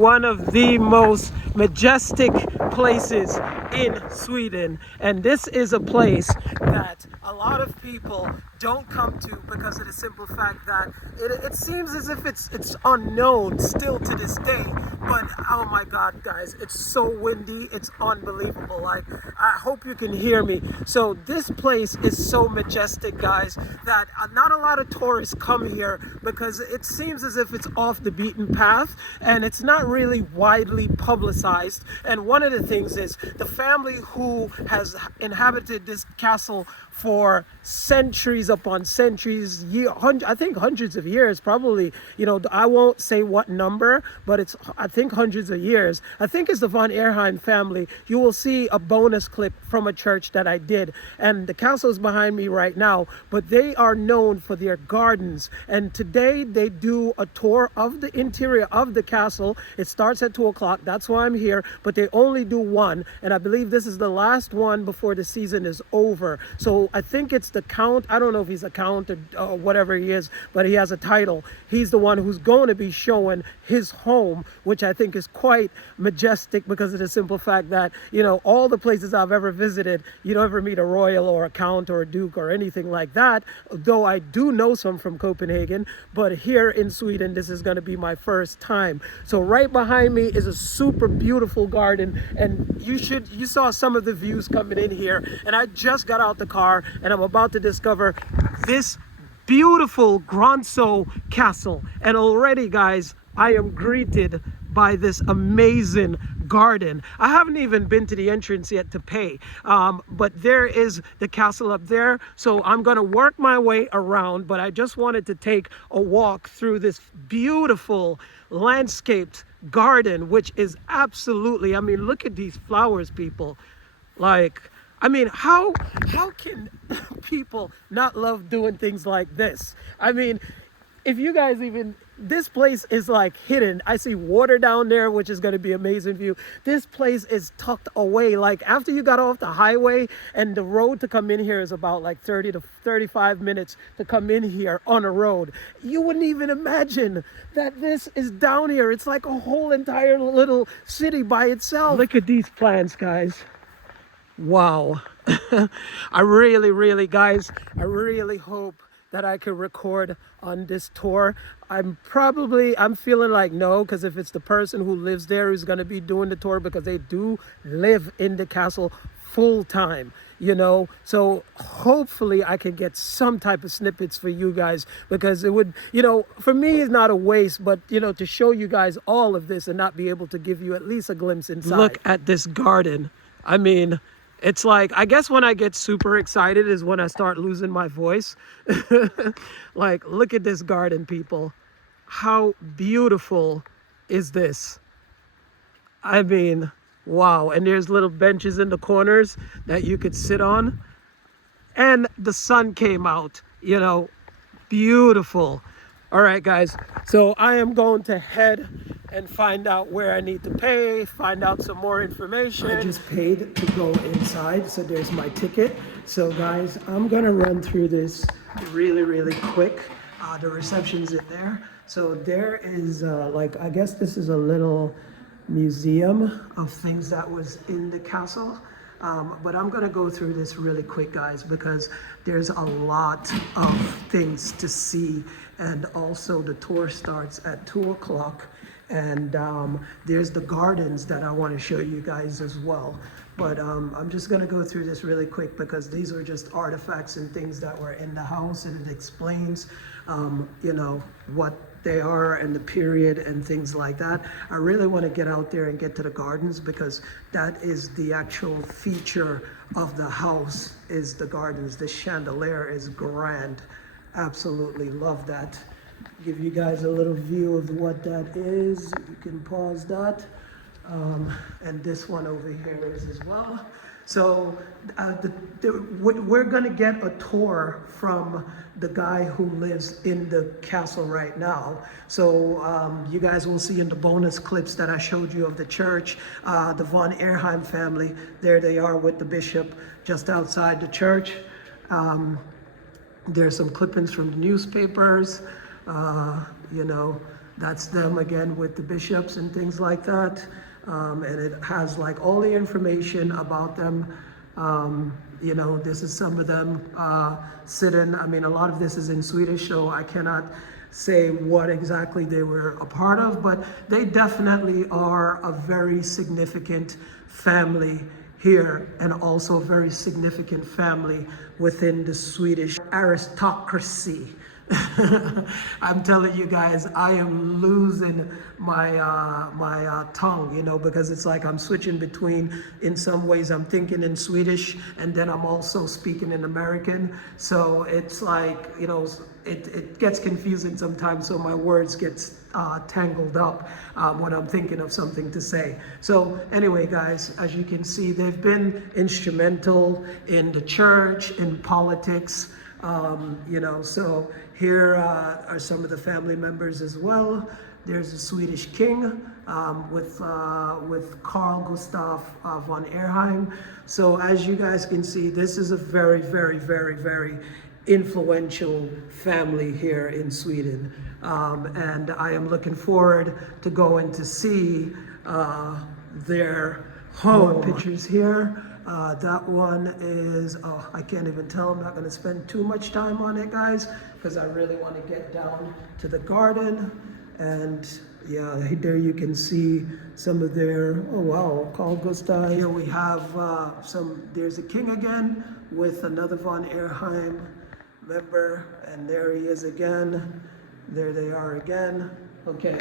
one of the most majestic places in Sweden. And this is a place that a lot of people don't come to because of the simple fact that it seems as if it's unknown still to this day. But oh my God, guys, it's so windy, it's unbelievable. Like, I hope you can hear me. So this place is so majestic, guys, that not a lot of tourists come here because it seems as if it's off the beaten path and it's not really widely publicized. And one of the things is the family who has inhabited this castle for centuries upon centuries, I think hundreds of years, probably, you know, I won't say what number, but it's, I think, hundreds of years. I think it's the von Ehrenheim family. You will see a bonus clip from a church that I did, and the castle is behind me right now, but they are known for their gardens. And today they do a tour of the interior of the castle. It starts at 2 o'clock. That's why I'm here, but they only do one, and I believe this is the last one before the season is over. So I think it's the count. I don't know if he's a count or whatever he is, but he has a title. He's the one who's going to be showing his home, which I think is quite majestic because of the simple fact that, you know, all the places I've ever visited, you don't ever meet a royal or a count or a duke or anything like that, though I do know some from Copenhagen, but here in Sweden, this is going to be my first time. So right behind me is a super beautiful garden, and you saw some of the views coming in here, and I just got out the car and I'm about to discover this beautiful Gronsöö Castle. And already, guys, I am greeted by this amazing garden. I haven't even been to the entrance yet to pay, but there is the castle up there. So I'm gonna work my way around, but I just wanted to take a walk through this beautiful landscaped garden, which is absolutely, I mean, look at these flowers, people. Like, I mean, how can people not love doing things like this? I mean, if you guys even, this place is like hidden. I see water down there, which is going to be amazing view. This place is tucked away. Like, after you got off the highway, and the road to come in here is about like 30 to 35 minutes to come in here on a road. You wouldn't even imagine that this is down here. It's like a whole entire little city by itself. Look at these plants, guys. Wow. I really, guys, I really hope that I could record on this tour. I'm feeling like no, because if it's the person who lives there who's going to be doing the tour, because they do live in the castle full time, you know, so hopefully I can get some type of snippets for you guys, because it would, you know, for me it's not a waste, but you know, to show you guys all of this and not be able to give you at least a glimpse inside. Look at this garden. I mean, it's like, I guess when I get super excited is when I start losing my voice. Like, look at this garden, people. How beautiful is this? I mean, wow. And there's little benches in the corners that you could sit on. And the sun came out, you know, beautiful. All right, guys. So I am going to head and find out where I need to pay, find out some more information. I just paid to go inside, so there's my ticket. So guys, I'm gonna run through this really quick. The reception's in there. So there is like, I guess this is a little museum of things that was in the castle. But I'm gonna go through this really quick, guys, because there's a lot of things to see. And also the tour starts at 2 o'clock. And there's the gardens that I want to show you guys as well. But I'm just going to go through this really quick because these are just artifacts and things that were in the house, and it explains, you know, what they are and the period and things like that. I really want to get out there and get to the gardens because that is the actual feature of the house, is the gardens. The chandelier is grand. Absolutely love that. Give you guys a little view of what that is. You can pause that. And this one over here is as well. So we're gonna get a tour from the guy who lives in the castle right now. So you guys will see in the bonus clips that I showed you of the church, the von Ehrenheim family, there they are with the bishop just outside the church. There's some clippings from the newspapers. You know, That's them again with the bishops and things like that. And it has like all the information about them. You know, this is some of them sitting. I mean, a lot of this is in Swedish, so I cannot say what exactly they were a part of, but they definitely are a very significant family here, and also a very significant family within the Swedish aristocracy. I'm telling you guys, I am losing my tongue, you know, because it's like I'm switching between, in some ways I'm thinking in Swedish and then I'm also speaking in American. So it's like, you know, it gets confusing sometimes, so my words get tangled up when I'm thinking of something to say. So anyway, guys, as you can see, they've been instrumental in the church, in politics, you know, so here are some of the family members as well. There's a Swedish king with Carl Gustav von Ehrenheim. So as you guys can see, this is a very, very, very, very influential family here in Sweden. And I am looking forward to going to see their home. Pictures here. That one is, oh, I can't even tell. I'm not going to spend too much time on it, guys, because I really want to get down to the garden. And yeah, there you can see some of their, oh wow, Carl Gustav. Here we have there's a king again with another von Ehrenheim member, and there he is again. There they are again. Okay.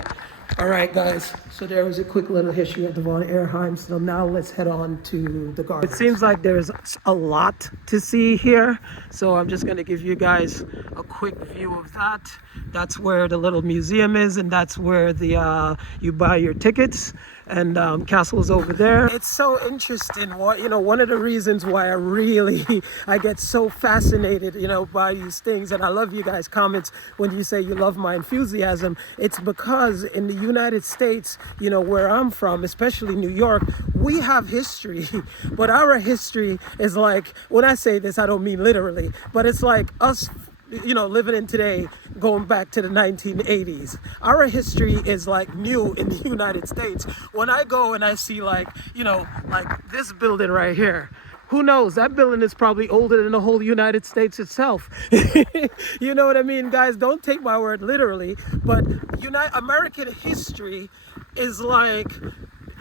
All right, guys. So there was a quick little history of the von Ehrenheim. So now let's head on to the garden. It seems like there's a lot to see here. So I'm just going to give you guys a quick view of that. That's where the little museum is, and that's where the you buy your tickets. And castle is over there. It's so interesting. What, you know, one of the reasons why I get so fascinated, you know, by these things, and I love you guys' comments when you say you love my enthusiasm. It's because in the United States, you know, where I'm from, especially New York, we have history, but our history is like, when I say this, I don't mean literally, but it's like us, you know, living in today, going back to the 1980s. Our history is like new in the United States. When I go and I see like, you know, like this building right here, who knows? That building is probably older than the whole United States itself. You know what I mean, guys? Don't take my word literally, but American history is like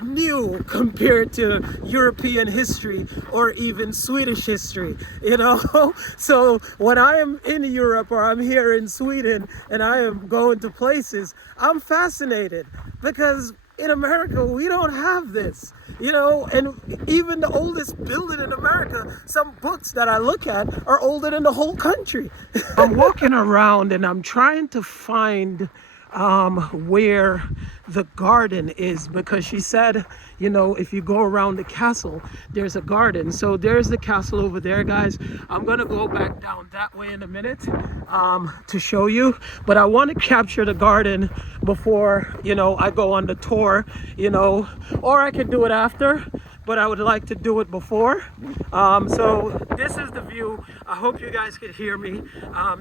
new compared to European history or even Swedish history, you know. So when I am in Europe or I'm here in Sweden and I am going to places, I'm fascinated because in America we don't have this, you know. And even the oldest building in America, some books that I look at are older than the whole country. I'm walking around and I'm trying to find where the garden is, because she said, you know, if you go around the castle, there's a garden. So there's the castle over there, guys. I'm gonna go back down that way in a minute to show you, but I want to capture the garden before, you know, I go on the tour, you know, or I can do it after, but I would like to do it before. So this is the view. I hope you guys can hear me.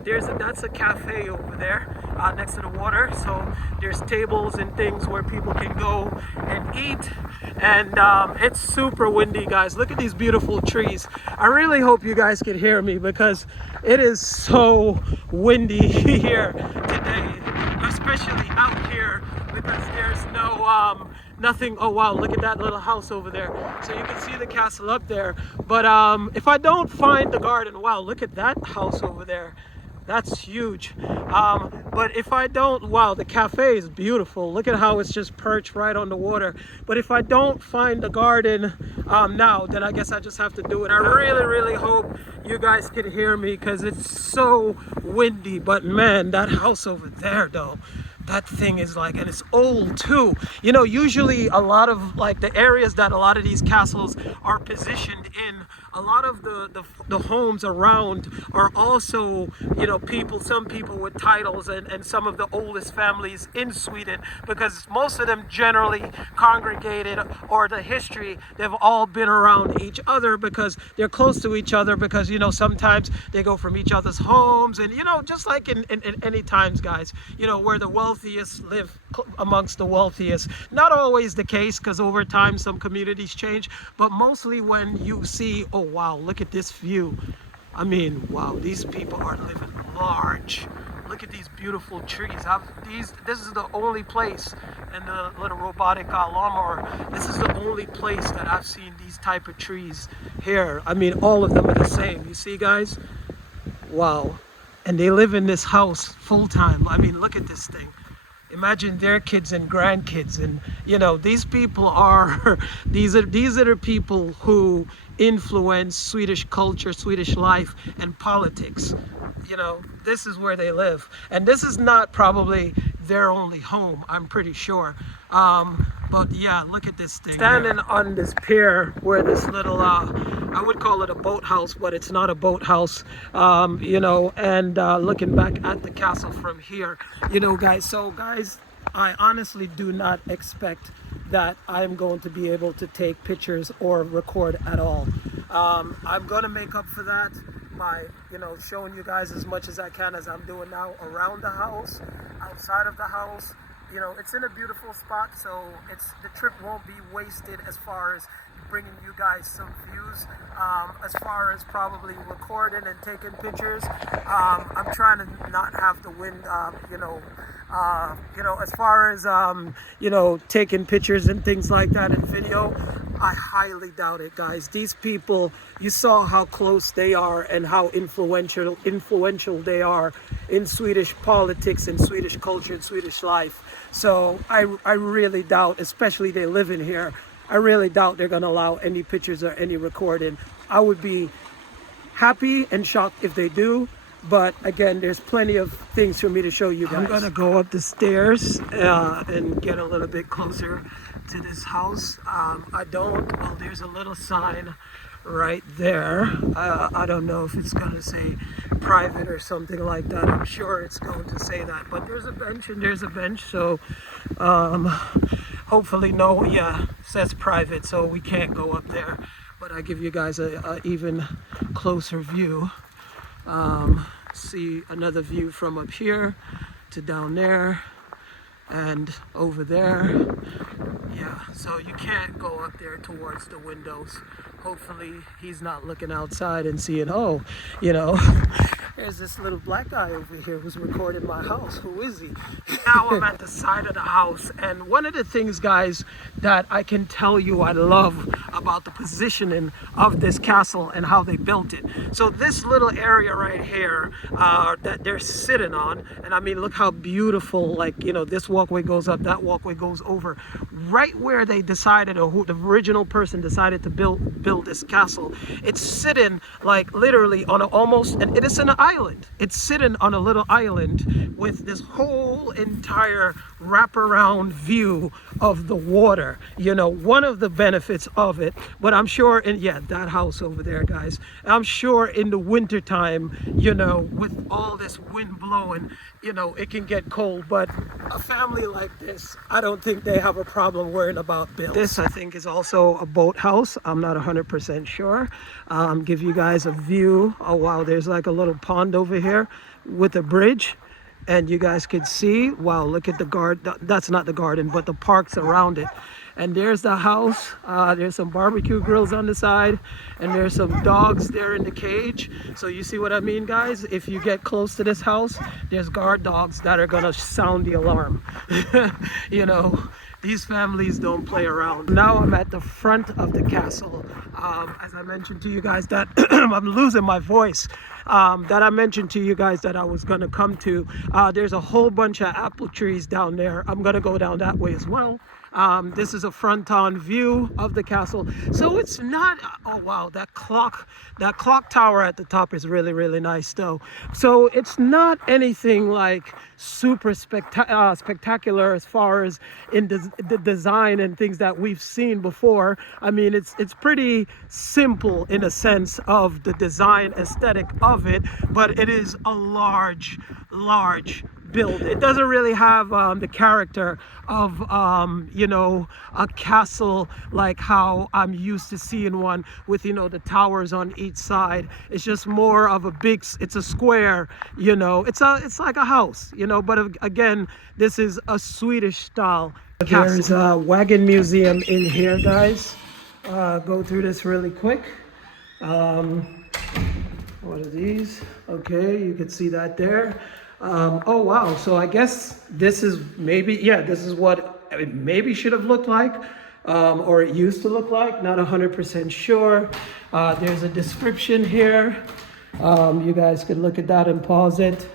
That's a cafe over there next to the water. So there's tables and things where people can go and eat. And it's super windy, guys. Look at these beautiful trees. I really hope you guys can hear me because it is so windy here today, especially out here, because there's no nothing. Oh wow, look at that little house over there. So you can see the castle up there. But if I don't find the garden, wow, look at that house over there. That's huge. But if I don't, wow, the cafe is beautiful. Look at how it's just perched right on the water. But if I don't find the garden now, then I guess I just have to do it. I really, really hope you guys can hear me because it's so windy. But man, that house over there though, that thing is like, and it's old too. You know, usually a lot of like the areas that a lot of these castles are positioned in, a lot of the homes around are also, you know, some people with titles, and some of the oldest families in Sweden, because most of them generally congregated, or the history, they've all been around each other because they're close to each other, because, you know, sometimes they go from each other's homes, and, you know, just like in any times, guys, you know, where the wealthiest live amongst the wealthiest. Not always the case, because over time some communities change, but mostly when you see, oh wow, look at this view. I mean, wow, these people are living large. Look at these beautiful trees. This is the only place in the little robotic lawnmower. This is the only place that I've seen these type of trees here. I mean, all of them are the same. You see, guys? Wow. And they live in this house full time. I mean, look at this thing. Imagine their kids and grandkids, and, you know, these people are these are the people who influence Swedish culture, Swedish life, and politics. You know, this is where they live, and this is not probably their only home, I'm pretty sure. But yeah, look at this thing. Standing on this pier where this little, I would call it a boathouse, but it's not a boathouse, you know, and looking back at the castle from here, you know, guys. So guys, I honestly do not expect that I'm going to be able to take pictures or record at all. I'm going to make up for that by, you know, showing you guys as much as I can, as I'm doing now, around the house, outside of the house. You know, it's in a beautiful spot, so the trip won't be wasted as far as bringing you guys some views. As far as probably recording and taking pictures, I'm trying to not have the wind, you know, as far as, you know, taking pictures and things like that in video, I highly doubt it, guys. These people, you saw how close they are and how influential they are in Swedish politics and Swedish culture and Swedish life. So I really doubt, especially they live in here, I really doubt they're going to allow any pictures or any recording. I would be happy and shocked if they do. But again, there's plenty of things for me to show you guys. I'm going to go up the stairs and get a little bit closer to this house. Well, there's a little sign right there. I don't know if it's going to say private or something like that. I'm sure it's going to say that. But there's a bench and there's a bench. So hopefully no, yeah, it says private, so we can't go up there. But I give you guys a even closer view. See another view from up here to down there and over there. Yeah, so you can't go up there towards the windows. Hopefully he's not looking outside and seeing, oh, you know, there's this little black guy over here who's recording my house. Who is he? Now I'm at the side of the house, and one of the things, guys, that I can tell you I love about the positioning of this castle and how they built it. So this little area right here that they're sitting on, and I mean, look how beautiful, like, you know, this walkway goes up, that walkway goes over. Right where they decided, or who the original person decided to build this castle, it's sitting like literally on and it is an island. It's sitting on a little island with this whole entire wraparound view of the water. You know, one of the benefits of it. But I'm sure that house over there, guys, I'm sure in the winter time, you know, with all this wind blowing, you know, it can get cold. But a family like this, I don't think they have a problem worrying about bills. This, I think, is also a boathouse. I'm not 100% sure. Give you guys a view. Oh wow, there's like a little pond over here with a bridge, and you guys could see, wow, look at the garden. That's not the garden, but the parks around it. And there's the house. There's some barbecue grills on the side, and there's some dogs there in the cage. So you see what I mean, guys? If you get close to this house, there's guard dogs that are gonna sound the alarm. You know, these families don't play around. Now I'm at the front of the castle. As I mentioned to you guys that I'm losing my voice. That I mentioned to you guys that I was gonna come to. There's a whole bunch of apple trees down there. I'm gonna go down that way as well. This is a front-on view of the castle. So it's not, oh wow, that clock tower at the top is really, really nice though. So it's not anything like super spectacular as far as in the design and things that we've seen before. I mean, it's pretty very simple in a sense of the design aesthetic of it, but it is a large build. It doesn't really have the character of you know, a castle like how I'm used to seeing one with, you know, the towers on each side. It's just more of a big, it's a square, you know, it's like a house, you know, but again, this is a Swedish style castle. There's a wagon museum in here, guys. Go through this really quick. What are these? Okay, you can see that there. Oh wow, so I guess this is maybe, yeah, this is what it maybe should have looked like, or it used to look like, not 100% sure. There's a description here. You guys can look at that and pause it.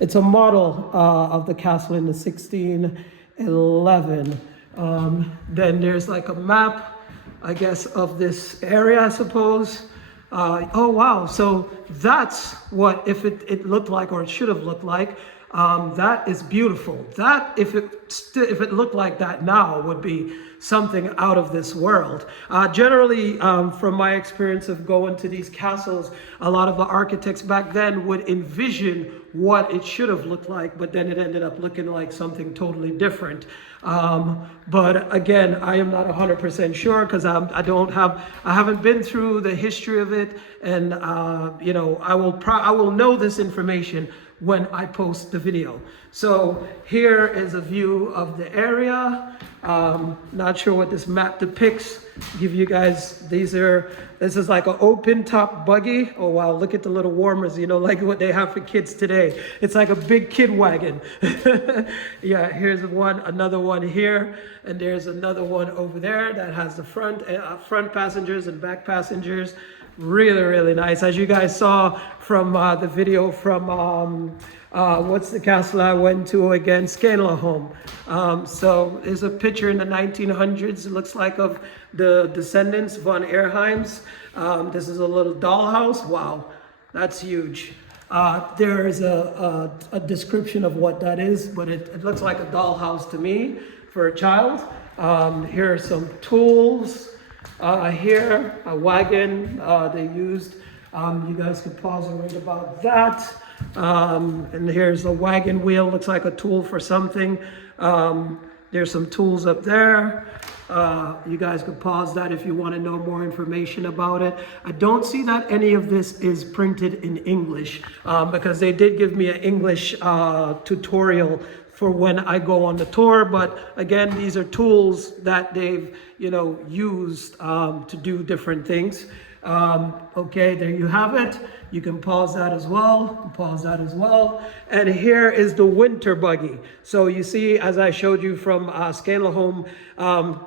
It's a model of the castle in the 1611. Then there's like a map, I guess, of this area, I suppose. Oh wow, so that's what if it looked like, or it should have looked like. That is beautiful. That if it looked like that now would be something out of this world. Generally, from my experience of going to these castles, a lot of the architects back then would envision what it should have looked like, but then it ended up looking like something totally different. But again, I am not 100% sure because I haven't been through the history of it, and you know, I will know this information when I post the video. So here is a view of the area. Not sure what this map depicts. Give you guys, this is like an open top buggy. Oh wow, look at the little warmers, you know, like what they have for kids today. It's like a big kid wagon. Yeah, here's another one here, and there's another one over there that has the front passengers and back passengers. Really nice, as you guys saw from the video from what's the castle I went to again, Skanderholm. So there's a picture in the 1900s, it looks like, of the descendants von Ehrenheims. This is a little dollhouse. Wow, that's huge. There is a description of what that is, but it looks like a dollhouse to me for a child. Here are some tools. Here, a wagon they used. You guys can pause and read about that. And here's a wagon wheel, looks like a tool for something. There's some tools up there. You guys can pause that if you want to know more information about it. I don't see that any of this is printed in English, because they did give me an English tutorial for when I go on the tour, but again, these are tools that they've, you know, used to do different things. Okay, there you have it. You can pause that as well, And here is the winter buggy. So you see, as I showed you from Skanderholm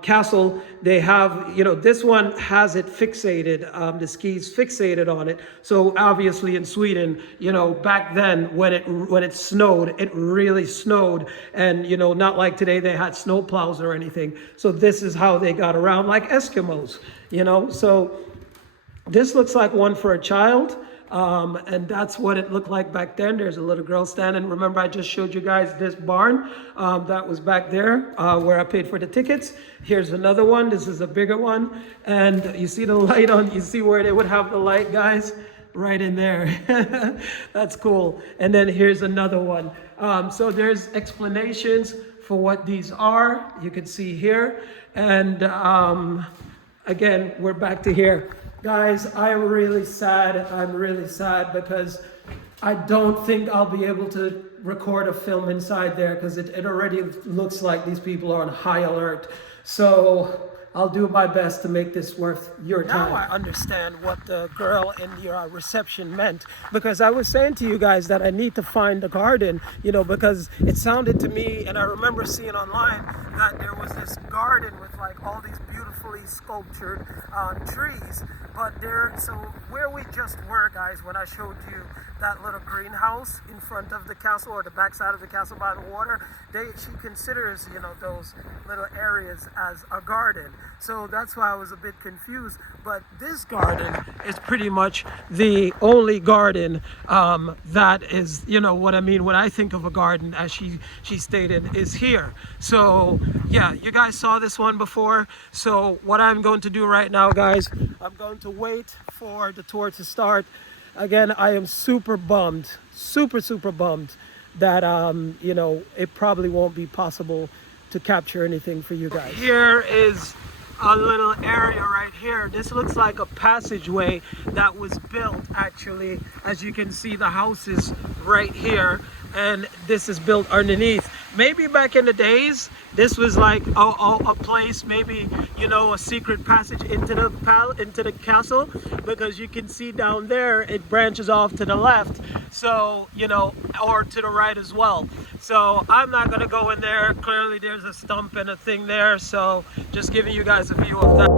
Castle, they have, you know, this one has it fixated, the skis fixated on it. So obviously in Sweden, you know, back then when it snowed, it really snowed. And, you know, not like today they had snow plows or anything. So this is how they got around, like Eskimos, you know. So this looks like one for a child. And that's what it looked like back then. There's a little girl standing. Remember, I just showed you guys this barn that was back there where I paid for the tickets. Here's another one. This is a bigger one. And you see the light on, you see where they would have the light, guys? Right in there. That's cool. And then here's another one. So there's explanations for what these are. You can see here. And again, we're back to here. Guys, I'm really sad because I don't think I'll be able to record a film inside there because it already looks like these people are on high alert. So I'll do my best to make this worth your time. Now I understand what the girl in your reception meant, because I was saying to you guys that I need to find the garden, you know, because it sounded to me, and I remember seeing online that there was this garden with like all these beautifully sculptured trees. But so where we just were, guys, when I showed you that little greenhouse in front of the castle, or the backside of the castle by the water, she considers, you know, those little areas as a garden. So that's why I was a bit confused. But this garden is pretty much the only garden that is, you know what I mean, when I think of a garden, as she stated, is here. So yeah, you guys saw this one before. So what I'm going to do right now, guys, I'm going to wait for the tour to start. Again, I am super bummed, super bummed that you know, it probably won't be possible to capture anything for you guys. Here is a little area right here. This looks like a passageway that was built, actually. As you can see, the house is right here, and this is built underneath. Maybe back in the days, this was like a place, maybe, you know, a secret passage into the castle, because you can see down there it branches off to the left, so, you know, or to the right as well. So I'm not gonna go in there. Clearly there's a stump and a thing there, so just giving you guys a view of that.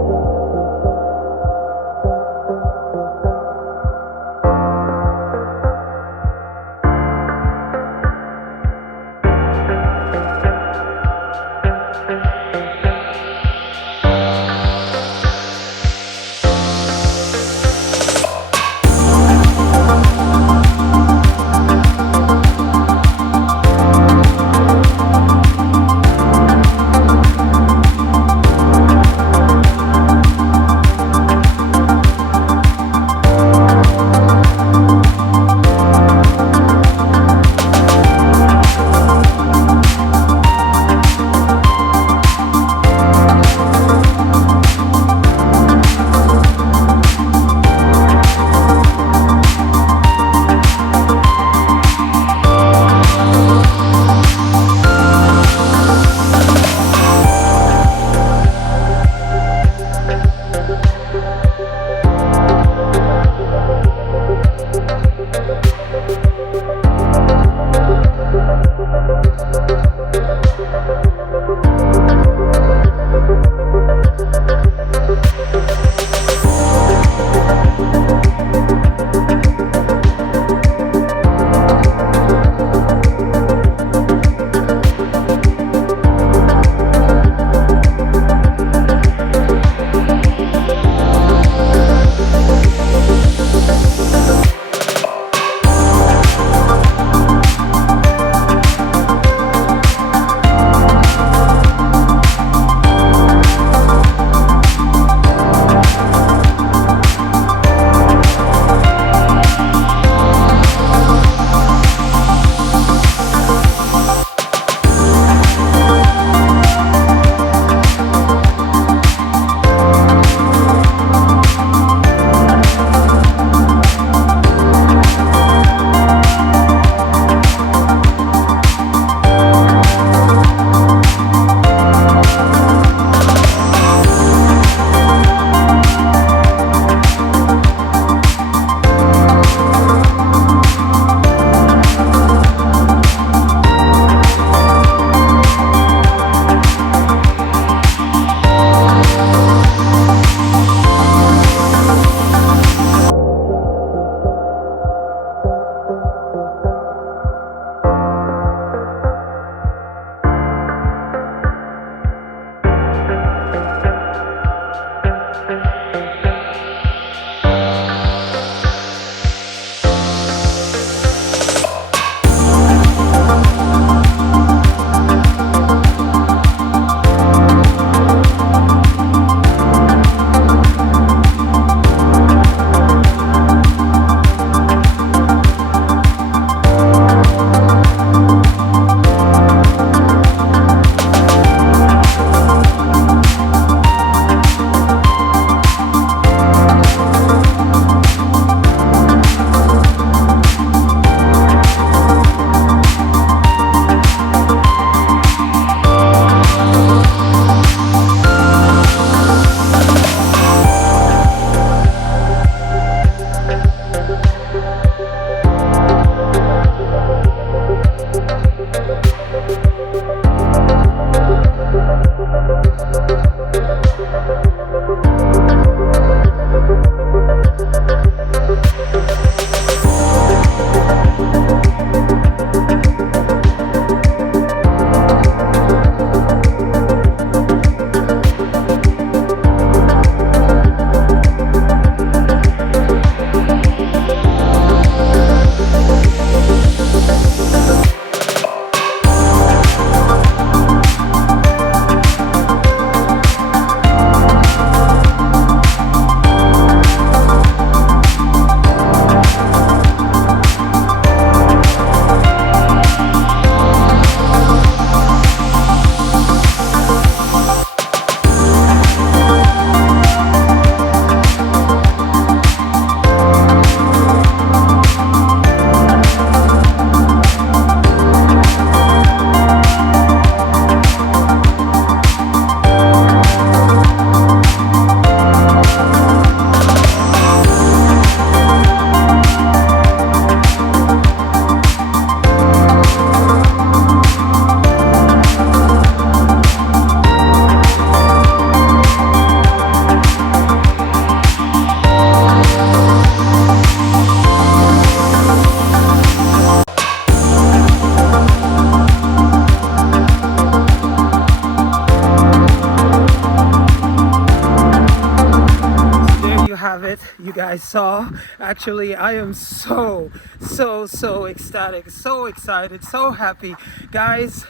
guys saw. Actually, I am so ecstatic, so excited, so happy. Guys,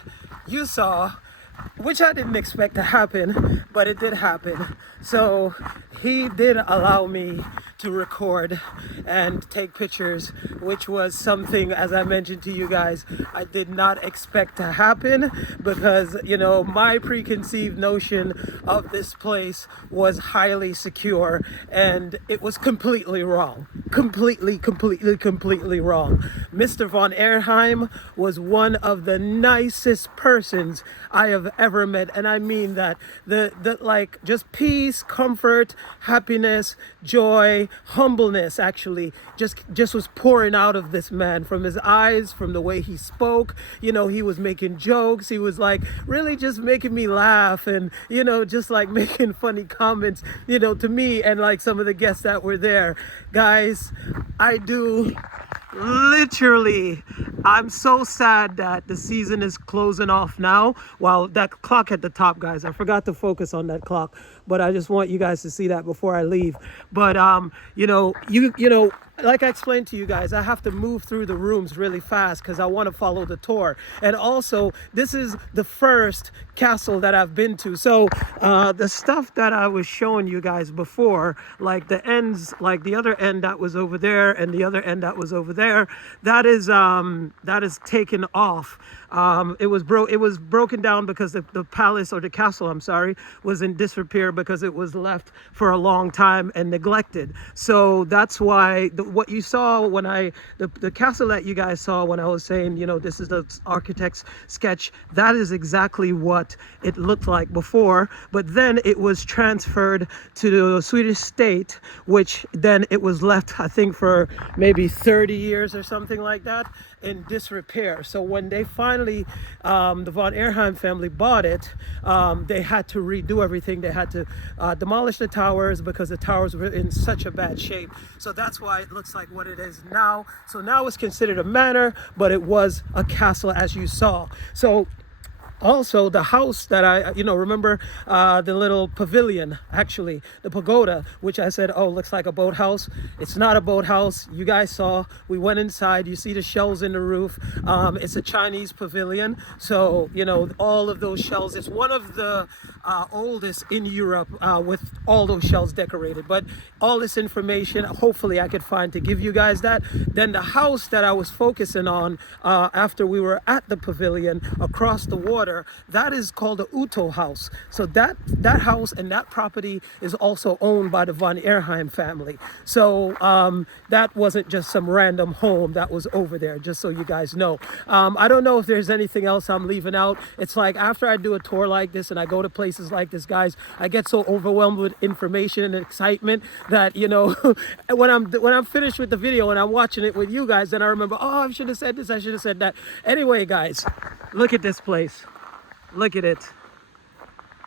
you saw, which I didn't expect to happen, but it did happen. So he did allow me to record and take pictures, which was something, as I mentioned to you guys, I did not expect to happen, because, you know, my preconceived notion of this place was highly secure, and it was completely wrong. Completely wrong. Mr. von Ehrenheim was one of the nicest persons I have ever met, and I mean that. The like, just peace, comfort, happiness, joy, humbleness, actually just was pouring out of this man, from his eyes, from the way he spoke. You know, he was making jokes, he was like really just making me laugh, and, you know, just like making funny comments, you know, to me and like some of the guests that were there. Guys, I do literally, I'm so sad that the season is closing off now. Well, that clock at the top, guys, I forgot to focus on that clock, but I just want you guys to see that before I leave. But you know, like I explained to you guys, I have to move through the rooms really fast because I want to follow the tour. And also, this is the first castle that I've been to. So the stuff that I was showing you guys before, like the ends, like the other end that was over there and the other end that was over there, that is taken off. It was broken down because the palace, or the castle, I'm sorry, was in disrepair because it was left for a long time and neglected. So that's why what you saw when the castle that you guys saw when I was saying, you know, this is the architect's sketch, that is exactly what it looked like before. But then it was transferred to the Swedish state, which then it was left, I think, for maybe 30 years or something like that, in disrepair. So when they finally, the von Ehrenheim family bought it, they had to redo everything. They had to demolish the towers because the towers were in such a bad shape. So that's why it looks like what it is now. So now it's considered a manor, but it was a castle, as you saw. So also, the house that I, you know, remember the little pavilion, actually, the pagoda, which I said, oh, looks like a boathouse. It's not a boathouse. You guys saw, we went inside. You see the shells in the roof. It's a Chinese pavilion. So, you know, all of those shells, it's one of the oldest in Europe with all those shells decorated. But all this information, hopefully I could find to give you guys that. Then the house that I was focusing on after we were at the pavilion across the water, that is called the Uto house. So that house and that property is also owned by the von Ehrenheim family. So that wasn't just some random home that was over there, just so you guys know. I don't know if there's anything else I'm leaving out. It's like after I do a tour like this and I go to places like this, guys, I get so overwhelmed with information and excitement that, you know, when I'm finished with the video and I'm watching it with you guys, then I remember, oh, I should have said this, I should have said that. Anyway, guys, look at this place. Look at it.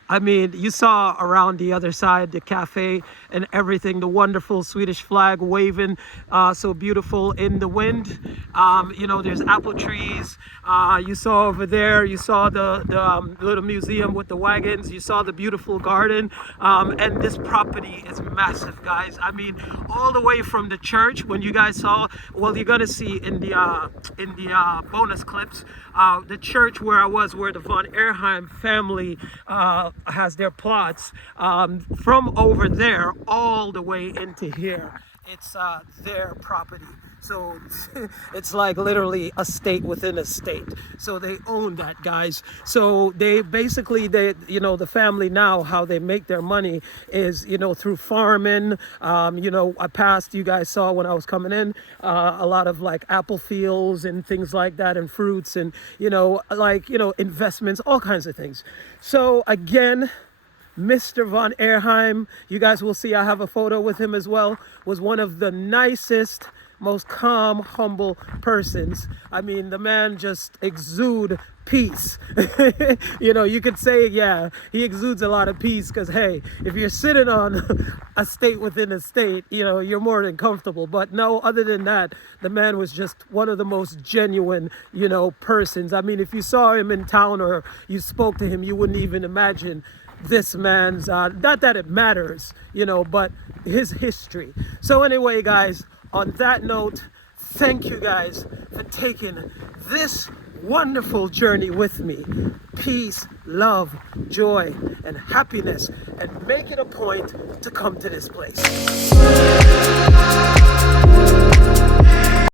I mean, you saw around the other side, the cafe and everything, the wonderful Swedish flag waving so beautiful in the wind. You know, there's apple trees. You saw over there, you saw the little museum with the wagons. You saw the beautiful garden. And this property is massive, guys. I mean, all the way from the church, when you guys saw, well, you're going to see in the bonus clips, the church where I was, where the von Ehrenheim family has their plots, from over there all the way into here. It's their property. So it's like literally a state within a state. So they own that, guys. So they basically, you know, the family now, how they make their money is, you know, through farming. You know, I passed, you guys saw when I was coming in, a lot of like apple fields and things like that, and fruits, and, you know, like, you know, investments, all kinds of things. So again, Mr. von Ehrenheim, you guys will see I have a photo with him as well, was one of the nicest, most calm, humble persons. I mean, the man just exude peace. You know, you could say, yeah, he exudes a lot of peace because, hey, if you're sitting on a state within a state, you know, you're more than comfortable. But no, other than that, the man was just one of the most genuine, you know, persons. I mean, if you saw him in town or you spoke to him, you wouldn't even imagine this man's, not that it matters, you know, but his history. So anyway, guys, on that note, thank you guys for taking this wonderful journey with me. Peace, love, joy, and happiness, and make it a point to come to this place.